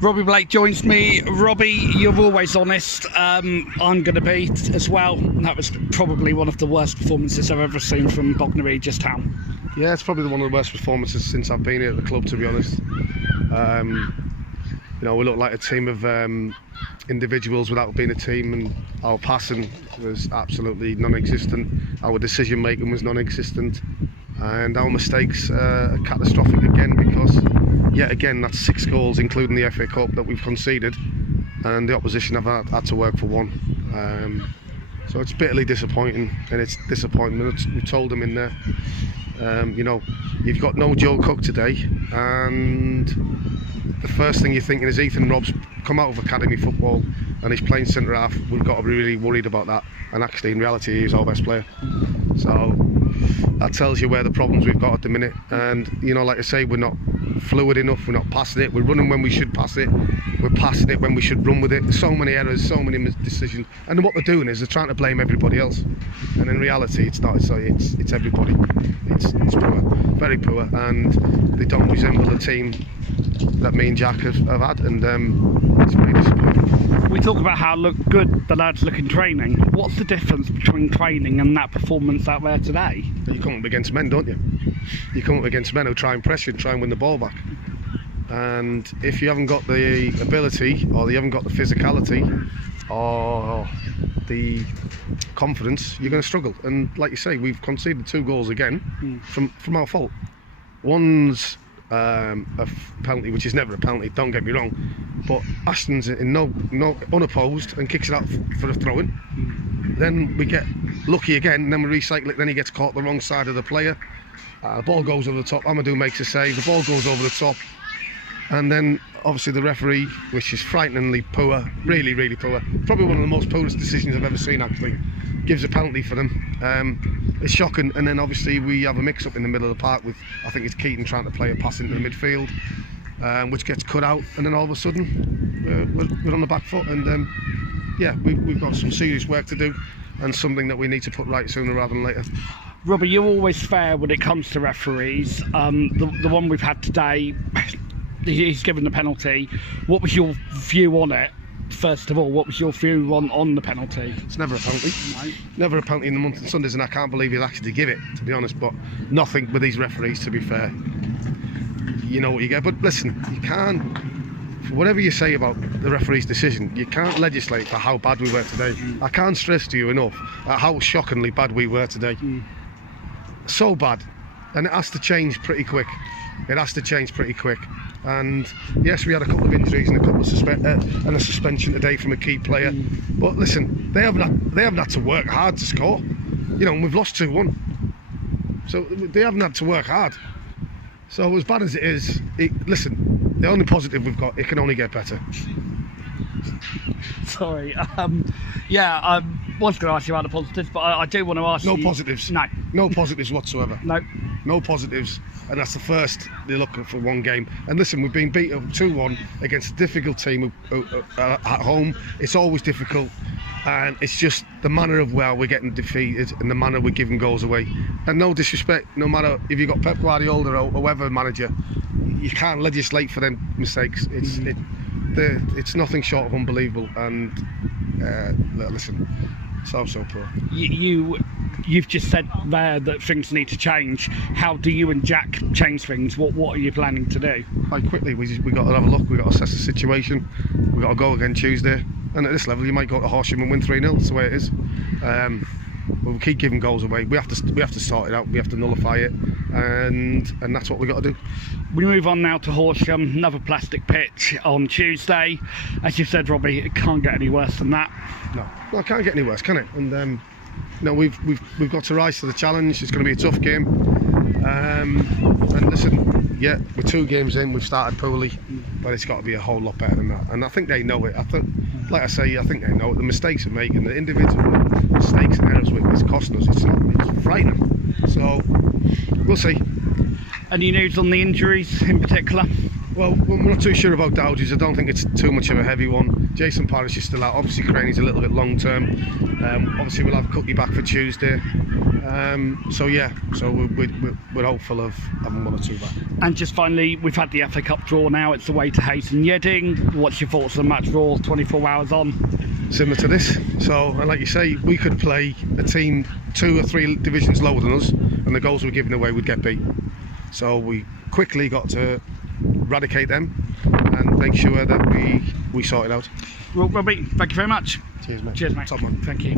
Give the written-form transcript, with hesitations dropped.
Robbie Blake joins me. Robbie, you're always honest. I'm going to be as well. That was probably one of the worst performances I've ever seen from Bognor Regis Town. Yeah, it's probably one of the worst performances since I've been here at the club, to be honest. We look like a team of individuals without being a team, and our passing was absolutely non-existent. Our decision making was non-existent, and our mistakes are catastrophic again, because yet again that's 6 goals, including the FA Cup, that we've conceded, and the opposition have had to work for 1. So it's bitterly disappointing, and it's disappointment. We told them in there, you've got no Joe Cook today, and the first thing you're thinking is Ethan Robb's come out of academy football and he's playing centre half. We've got to be really worried about that, and actually in reality he's our best player. So that tells you where the problems we've got at the minute. And like I say, we're not fluid enough, we're not passing it, we're running when we should pass it, we're passing it when we should run with it. There's so many errors, so many decisions, and what they're doing is they're trying to blame everybody else, and in reality it's not. It's everybody. It's poor, very poor, and they don't resemble the team that me and Jack have had, and it's very disappointing. We talk about how good the lads look in training. What's the difference between training and that performance out there today? You come up against men, don't you? You come up against men who try and press you and try and win the ball back. And if you haven't got the ability, or you haven't got the physicality, or the confidence, you're going to struggle. And like you say, we've conceded 2 goals again from our fault. One's a penalty, which is never a penalty, don't get me wrong, but Ashton's in no unopposed and kicks it out for a throw-in. Then we get lucky again, and then we recycle it, then he gets caught the wrong side of the player. The ball goes over the top, Amadou makes a save, the ball goes over the top, and then obviously the referee, which is frighteningly poor, really, really poor, probably one of the most poorest decisions I've ever seen actually, gives a penalty for them. It's shocking. And then obviously we have a mix-up in the middle of the park with, I think it's Keaton trying to play a pass into the midfield, which gets cut out, and then all of a sudden we're on the back foot, and we've got some serious work to do, and something that we need to put right sooner rather than later. Robbie, you're always fair when it comes to referees. The one we've had today, he's given the penalty. What was your view on it? First of all, what was your view on the penalty? It's never a penalty. No. Never a penalty in the month and Sundays, and I can't believe he'll actually give it, to be honest. But nothing with these referees, to be fair. You know what you get. But listen, you can't, whatever you say about the referee's decision, you can't legislate for how bad we were today. I can't stress to you enough how shockingly bad we were today. So bad, and it has to change pretty quick. It has to change pretty quick. And yes, we had a couple of injuries and a couple of and a suspension today from a key player. But listen, they haven't had to work hard to score. And we've lost 2-1. So they haven't had to work hard. So as bad as it is, listen, the only positive we've got, it can only get better. Sorry. I was going to ask you about the positives, but I do want to ask you... No positives. No. No positives whatsoever. No. No positives. And that's the first they look for one game. And listen, we've been beaten 2-1 against a difficult team at home. It's always difficult. And it's just the manner of where we're getting defeated and the manner we're giving goals away. And no disrespect, no matter if you've got Pep Guardiola or whoever manager, you can't legislate for them mistakes. It's nothing short of unbelievable. And listen, so poor. You've just said there that things need to change. How do you and Jack change things? What are you planning to do? Quite quickly, we got to have a look. We got to assess the situation. We got to go again Tuesday. And at this level, you might go to Horsham and win 3-0. That's the way it is. We'll keep giving goals away. We have to sort it out. We have to nullify it, and that's what we got to do. We move on now to Horsham, another plastic pitch on Tuesday. As you said, Robbie, it can't get any worse than that. No, it can't get any worse, can it? And we've got to rise to the challenge. It's going to be a tough game. And listen, we're 2 games in. We've started poorly, but it's got to be a whole lot better than that. And I think they know it. I think they know it. The mistakes they're making, the individual mistakes and errors, it's costing us. It's frightening. So we'll see. Any news on the injuries in particular? Well, we're not too sure about Dowdys. I don't think it's too much of a heavy one. Jason Parrish is still out. Obviously, Craney's a little bit long term. Obviously, we'll have Cookie back for Tuesday. So we're hopeful of having 1 or 2 back. And just finally, we've had the FA Cup draw now. It's away to Hayton Yedding. What's your thoughts on the match draw 24 hours on? Similar to this. So, and like you say, we could play a team 2 or 3 divisions lower than us, and the goals we're giving away would get beat. So we quickly got to eradicate them and make sure that we sort it out. Well, Robbie, thank you very much. Cheers, mate. Cheers, mate. Top man. Thank you.